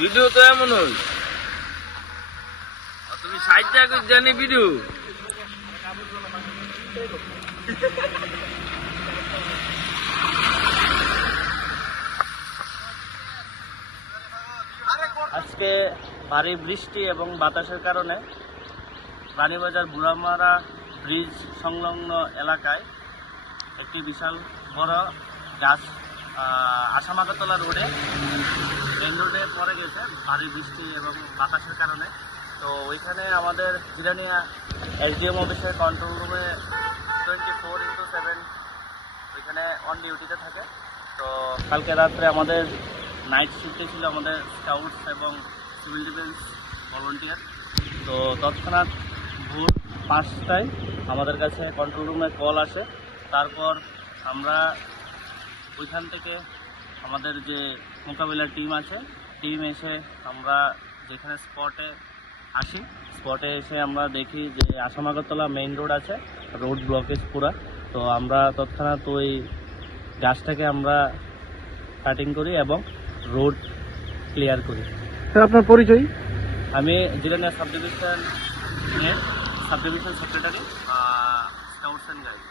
Video তো এমন হই তুমি 60 টাকা জানি ভিডিও আজকে ভারী বৃষ্টি এবং বাতাসের কারণে রানীবাজার বুড়ামারা ব্রিজ সংলগ্ন এলাকায় একটি বিশাল বড় গাছ আসামাগাতলা রোডে মেইন রোডে পড়ে গেছে ভারী বৃষ্টি এবং বাতাসের কারণে। তো ওইখানে আমাদের জিরানিয়া এসডিএম অফিসের কন্ট্রোল রুমে 24/7 ওইখানে অন ডিউটিতে থাকে। তো কালকে রাত্রে আমাদের নাইট শিফটে ছিল আমাদের স্কাউটস এবং সিভিল ডিফেন্স ভলান্টিয়ার। তো তৎক্ষণাৎ ভোর 5টায় আমাদের কাছে কন্ট্রোল রুমে কল আসে। তারপর আমরা ওইখান থেকে আমাদের যে মোকাবিলার টিম আছে টিম এসে আমরা যেখানে স্পটে আসি স্পটে এসে আমরা দেখি যে আসামাগাতলা মেইন রোড আছে, রোড ব্লকেজ পুরা। তো আমরা তৎক্ষণাৎ ওই গাছটাকে আমরা কাটিং করি এবং রোড ক্লিয়ার করি। স্যার আপনার পরিচয়? আমি Jirania sub division secretary scouts and guide.